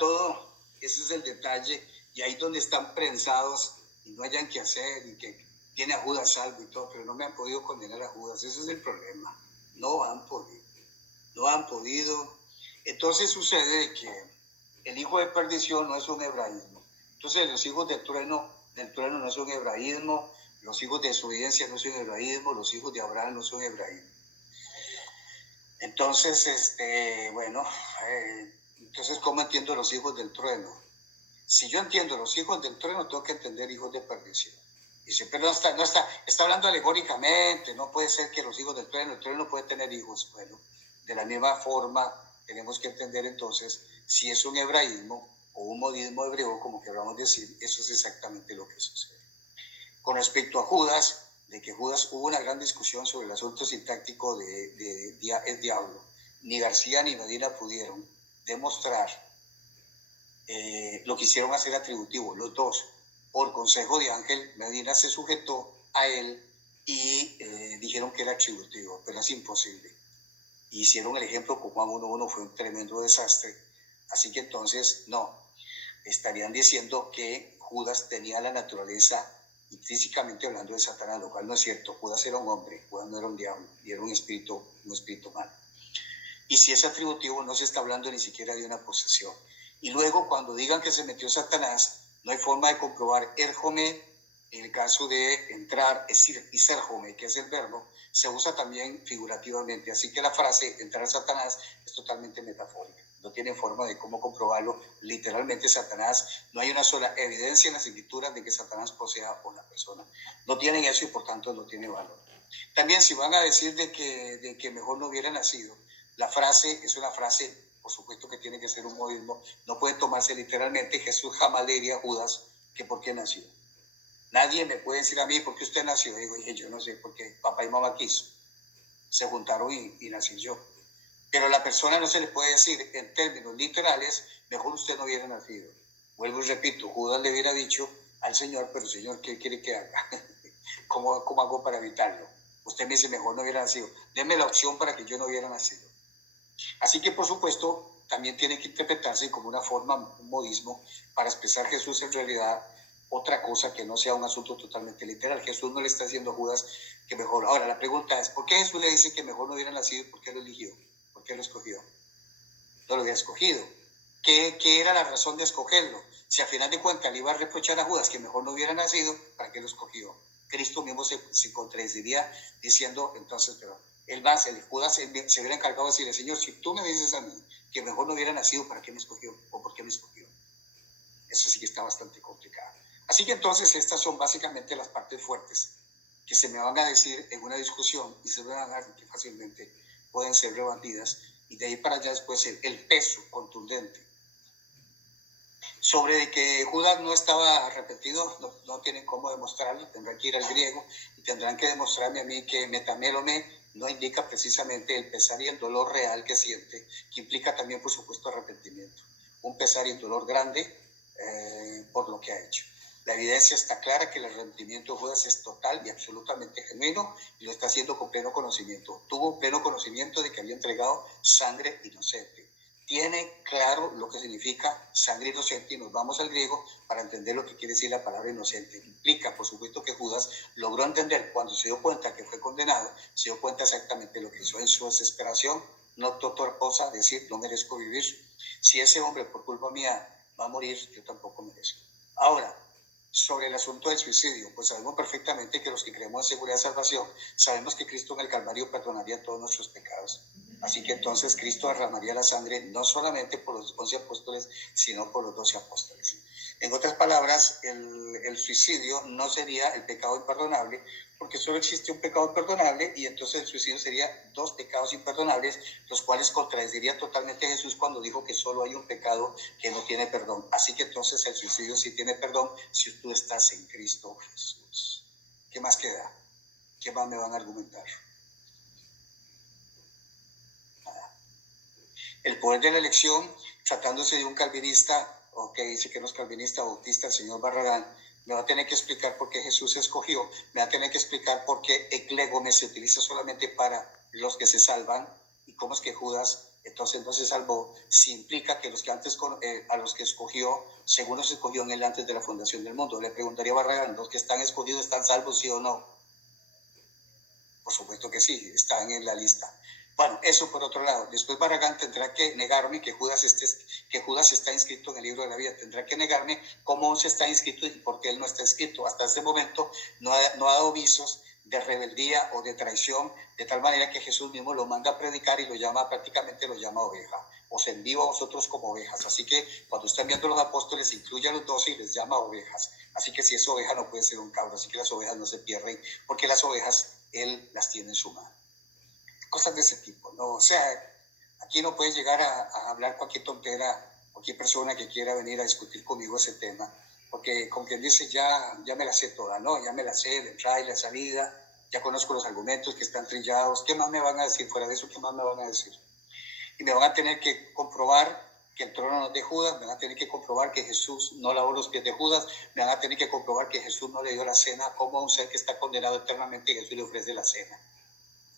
todo, ese es el detalle, y ahí donde están prensados y no hayan que hacer, y que tiene a Judas salvo y todo, pero no me han podido condenar a Judas, ese es el problema, no han podido. Entonces sucede que el hijo de perdición no es un hebraísmo. Entonces los hijos del trueno no es un hebraísmo, los hijos de desobediencia no son hebraísmo, los hijos de Abraham no son hebraísmo. Entonces, entonces, ¿cómo entiendo los hijos del trueno? Si yo entiendo los hijos del trueno, tengo que entender hijos de perdición. Dice, pero está hablando alegóricamente, no puede ser que los hijos del trueno, el trueno no puede tener hijos. Bueno, de la misma forma, tenemos que entender entonces si es un hebraísmo o un modismo hebreo, como queramos decir, eso es exactamente lo que sucede. Con respecto a Judas, de que Judas hubo una gran discusión sobre el asunto sintáctico de el diablo. Ni García ni Medina pudieron demostrar lo que hicieron hacer atributivo, los dos. Por consejo de Ángel, Medina se sujetó a él y dijeron que era atributivo, pero es imposible. Hicieron el ejemplo con Juan 1.1, fue un tremendo desastre. Así que entonces, no, estarían diciendo que Judas tenía la naturaleza intrínsecamente hablando de Satanás, lo cual no es cierto. Judas era un hombre, Judas no era un diablo, y era un espíritu malo. Y si es atributivo, no se está hablando ni siquiera de una posesión. Y luego, cuando digan que se metió Satanás, no hay forma de comprobar erjome. En el caso de entrar, es decir, iserjome, que es el verbo, se usa también figurativamente. Así que la frase entrar Satanás es totalmente metafórica. No tiene forma de cómo comprobarlo. Literalmente Satanás, no hay una sola evidencia en las escrituras de que Satanás posea a una persona. No tienen eso y por tanto no tiene valor. También si van a decir de que mejor no hubiera nacido, la frase es una frase, por supuesto que tiene que ser un modismo, no puede tomarse literalmente. Jesús jamás le diría a Judas que por qué nació. Nadie me puede decir a mí por qué usted nació. Digo, yo no sé, porque papá y mamá quiso. Se juntaron y nací yo. Pero a la persona no se le puede decir en términos literales, mejor usted no hubiera nacido. Vuelvo y repito, Judas le hubiera dicho al Señor, pero Señor, ¿qué quiere que haga? ¿Cómo hago para evitarlo? Usted me dice, mejor no hubiera nacido. Deme la opción para que yo no hubiera nacido. Así que, por supuesto, también tiene que interpretarse como una forma, un modismo, para expresar Jesús en realidad otra cosa que no sea un asunto totalmente literal. Jesús no le está diciendo a Judas que mejor. Ahora, la pregunta es, ¿por qué Jesús le dice que mejor no hubiera nacido? ¿Por qué lo eligió? ¿Por qué lo escogió? No lo había escogido. ¿Qué era la razón de escogerlo? Si al final de cuentas le iba a reprochar a Judas que mejor no hubiera nacido, ¿para qué lo escogió? Cristo mismo se contradeciría diciendo, entonces, pero Judas se hubiera encargado de decirle, Señor, si tú me dices a mí que mejor no hubiera nacido, ¿para qué me escogió? ¿O por qué me escogió? Eso sí que está bastante complicado. Así que entonces estas son básicamente las partes fuertes que se me van a decir en una discusión y se me van a dar que fácilmente pueden ser rebatidas, y de ahí para allá después el peso contundente sobre de que Judas no estaba arrepentido. No tienen cómo demostrarlo, tendrán que ir al griego y tendrán que demostrarme a mí que metamélome no indica precisamente el pesar y el dolor real que siente, que implica también, por supuesto, arrepentimiento, un pesar y un dolor grande por lo que ha hecho. La evidencia está clara que el arrepentimiento de Judas es total y absolutamente genuino, y lo está haciendo con pleno conocimiento. Tuvo pleno conocimiento de que había entregado sangre inocente. Tiene claro lo que significa sangre inocente, y nos vamos al griego para entender lo que quiere decir la palabra inocente. Implica, por supuesto, que Judas logró entender cuando se dio cuenta que fue condenado, se dio cuenta exactamente lo que hizo en su desesperación. No optó por cosa, decir, no merezco vivir. Si ese hombre por culpa mía va a morir, yo tampoco merezco. Ahora, sobre el asunto del suicidio, pues sabemos perfectamente que los que creemos en seguridad de salvación, sabemos que Cristo en el Calvario perdonaría todos nuestros pecados. Así que entonces Cristo derramaría la sangre no solamente por los 11 apóstoles, sino por los 12 apóstoles. En otras palabras, el suicidio no sería el pecado imperdonable, porque solo existe un pecado perdonable, y entonces el suicidio sería dos pecados imperdonables, los cuales contradeciría totalmente a Jesús cuando dijo que solo hay un pecado que no tiene perdón. Así que entonces el suicidio sí tiene perdón si tú estás en Cristo Jesús. ¿Qué más queda? ¿Qué más me van a argumentar? Nada. El poder de la elección, tratándose de un calvinista, o que dice que no es calvinista, bautista, el señor Barragán, me va a tener que explicar por qué Jesús se escogió, me va a tener que explicar por qué eclégome se utiliza solamente para los que se salvan, y cómo es que Judas entonces no se salvó? Si implica que los que antes a los que escogió, según los escogió en él antes de la fundación del mundo. Le preguntaría a Barragán, ¿los que están escogidos están salvos, sí o no? Por supuesto que sí, están en la lista. Bueno, eso por otro lado. Después Barragán tendrá que negarme que Judas está inscrito en el libro de la vida. Tendrá que negarme cómo se está inscrito y por qué él no está inscrito. Hasta ese momento no ha dado visos de rebeldía o de traición, de tal manera que Jesús mismo lo manda a predicar y prácticamente lo llama oveja. Os envío a vosotros como ovejas. Así que cuando están viendo los apóstoles, incluye a los 12 y les llama ovejas. Así que si es oveja no puede ser un cabro. Así que las ovejas no se pierden, porque las ovejas él las tiene en su mano. Cosas de ese tipo, ¿no? O sea, aquí no puede llegar a hablar cualquier tontera, cualquier persona que quiera venir a discutir conmigo ese tema, porque como quien dice, ya me la sé toda, ¿no? Ya me la sé de entrada y la salida, ya conozco los argumentos que están trillados. ¿Qué más me van a decir? Fuera de eso, ¿qué más me van a decir? Y me van a tener que comprobar que el trono no es de Judas, me van a tener que comprobar que Jesús no lavó los pies de Judas, me van a tener que comprobar que Jesús no le dio la cena, como a un ser que está condenado eternamente y Jesús le ofrece la cena,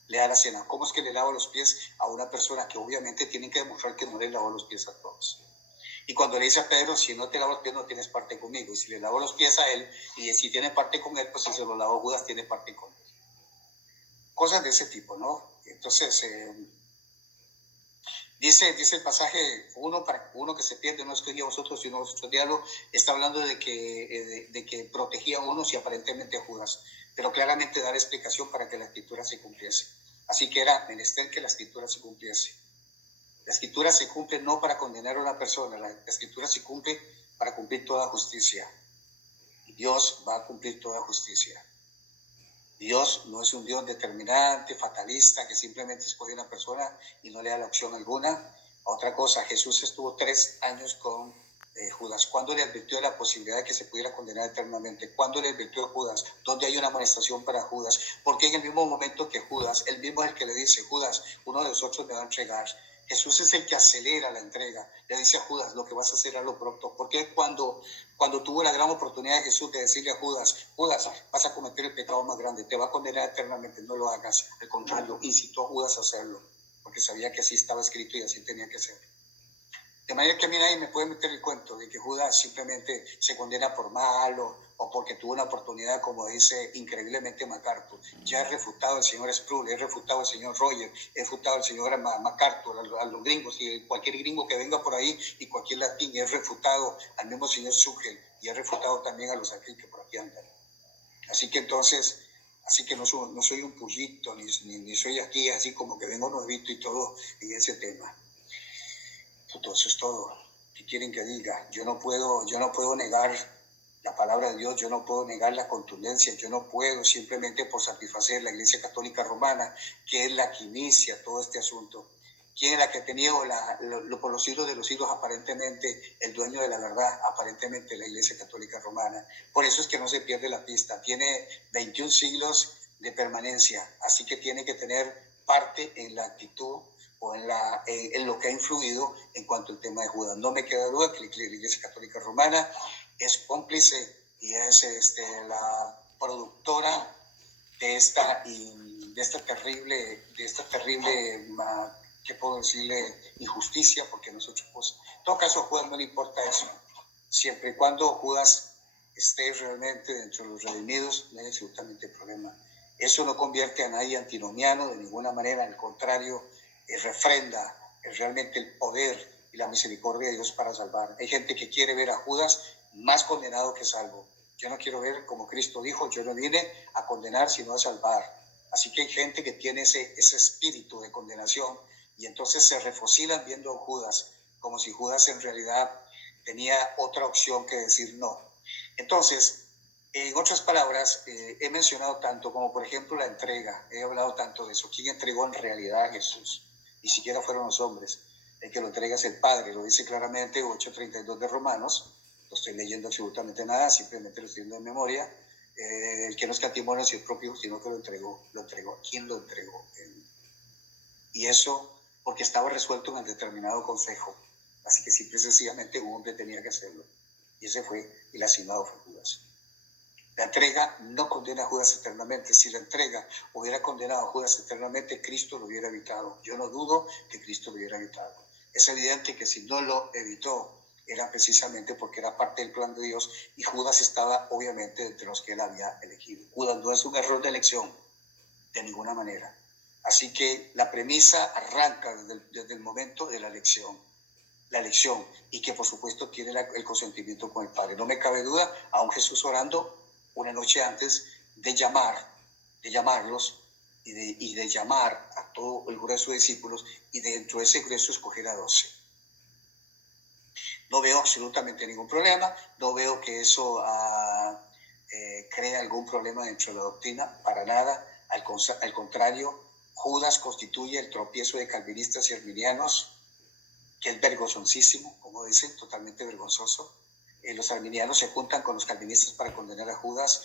le da la cena. ¿Cómo es que le lava los pies a una persona que obviamente tienen que demostrar que no le lavó los pies a todos? Y cuando le dice a Pedro, si no te lavo los pies no tienes parte conmigo, y si le lavo los pies a él, y si tiene parte con él, pues si se lo lavó Judas, tiene parte con él. Cosas de ese tipo, ¿no? Entonces, dice el pasaje, uno que se pierde no escogía a vosotros, sino a vosotros. Diablo está hablando de que protegía a unos y aparentemente a Judas, pero claramente da la explicación para que la escritura se cumpliese. Así que era menester que la escritura se cumpliese. La escritura se cumple no para condenar a una persona, la escritura se cumple para cumplir toda justicia. Y Dios va a cumplir toda justicia. Dios no es un Dios determinante, fatalista, que simplemente escoge a una persona y no le da la opción alguna. Otra cosa, Jesús estuvo 3 años con Judas. ¿Cuándo le advirtió de la posibilidad de que se pudiera condenar eternamente? ¿Cuándo le advirtió a Judas? ¿Dónde hay una amonestación para Judas? Porque en el mismo momento que Judas, él mismo es el que le dice, Judas, uno de nosotros me va a entregar. Jesús es el que acelera la entrega. Le dice a Judas, lo que vas a hacer, hazlo pronto. Porque cuando tuvo la gran oportunidad de Jesús de decirle a Judas, Judas, vas a cometer el pecado más grande, te va a condenar eternamente, no lo hagas. Al contrario, incitó a Judas a hacerlo, porque sabía que así estaba escrito y así tenía que ser. De manera que a mí nadie me puede meter el cuento de que Judas simplemente se condena por malo o porque tuvo una oportunidad, como dice increíblemente MacArthur. Ya he refutado al señor Sproul, he refutado al señor Roger, he refutado al señor MacArthur, a los gringos, y cualquier gringo que venga por ahí y cualquier latín, he refutado al mismo señor Sugel y he refutado también a los aquí que por aquí andan. Así que entonces, no soy un pullito, ni soy aquí así como que vengo nuevito y todo en ese tema. Eso es todo. ¿Qué quieren que diga? Yo no puedo negar la palabra de Dios, yo no puedo negar la contundencia, yo no puedo simplemente por satisfacer la Iglesia Católica Romana, que es la que inicia todo este asunto. ¿Quién es la que ha tenido por los siglos de los siglos aparentemente el dueño de la verdad? Aparentemente la Iglesia Católica Romana. Por eso es que no se pierde la pista. Tiene 21 siglos de permanencia, así que tiene que tener parte en la actitud o en lo que ha influido en cuanto al tema de Judas. No me queda duda que la Iglesia Católica Romana es cómplice y es la productora de esta terrible, ¿qué puedo decirle? Injusticia, porque no es otra cosa. En todo caso, a Judas no le importa eso. Siempre y cuando Judas esté realmente dentro de los redimidos, no hay absolutamente problema. Eso no convierte a nadie antinomiano de ninguna manera, al contrario, refrenda realmente el poder y la misericordia de Dios para salvar. Hay gente que quiere ver a Judas más condenado que salvo. Yo no quiero ver, como Cristo dijo, yo no vine a condenar sino a salvar. Así que hay gente que tiene ese espíritu de condenación y entonces se refocilan viendo a Judas como si Judas en realidad tenía otra opción que decir no. Entonces, en otras palabras, he mencionado tanto como por ejemplo la entrega, he hablado tanto de eso. ¿Quién entregó en realidad a Jesús? Ni siquiera fueron los hombres. El que lo entrega es el Padre, lo dice claramente 8:32 de Romanos. No estoy leyendo absolutamente nada, simplemente lo estoy viendo de memoria. El que no escatimó no es el propio, sino que lo entregó. ¿Quién lo entregó? Él. Y eso porque estaba resuelto en el determinado consejo. Así que simple y sencillamente un hombre tenía que hacerlo. Y ese fue, y el asignado fue Judas. La entrega no condena a Judas eternamente. Si la entrega hubiera condenado a Judas eternamente, Cristo lo hubiera evitado. Yo no dudo que Cristo lo hubiera evitado. Es evidente que si no lo evitó, era precisamente porque era parte del plan de Dios y Judas estaba obviamente entre los que él había elegido. Judas no es un error de elección, de ninguna manera. Así que la premisa arranca desde el momento de la elección, y que por supuesto tiene el consentimiento con el Padre. No me cabe duda, aún Jesús orando una noche antes de llamarlos y de llamar a todo el grueso de discípulos y dentro de ese grueso escoger a 12. No veo absolutamente ningún problema, no veo que eso crea algún problema dentro de la doctrina, para nada. Al contrario, Judas constituye el tropiezo de calvinistas y arminianos, que es vergonzosísimo, como dicen, totalmente vergonzoso. Los arminianos se juntan con los calvinistas para condenar a Judas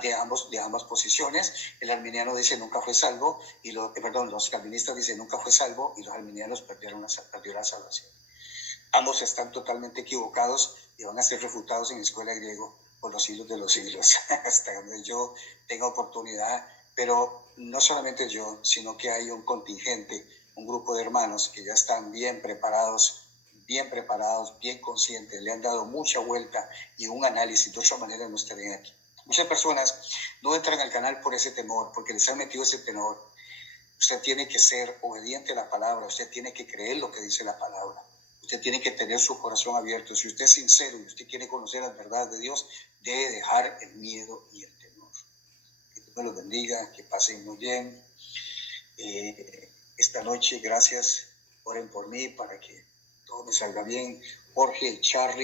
de ambas posiciones. El arminiano dice nunca fue salvo, los calvinistas dicen nunca fue salvo, y los arminianos perdieron la salvación. Ambos están totalmente equivocados y van a ser refutados en la escuela de griego por los siglos de los siglos, hasta donde yo tenga oportunidad. Pero no solamente yo, sino que hay un contingente, un grupo de hermanos que ya están bien preparados, bien conscientes, le han dado mucha vuelta y un análisis. De otra manera no estarían aquí. Muchas personas no entran al canal por ese temor, porque les han metido ese temor. Usted tiene que ser obediente a la palabra, usted tiene que creer lo que dice la palabra. Usted tiene que tener su corazón abierto. Si usted es sincero y usted quiere conocer las verdades de Dios, debe dejar el miedo y el temor. Que Dios me los bendiga, que pasen muy bien. Esta noche, gracias. Oren por mí para que todo me salga bien. Jorge, Charlie.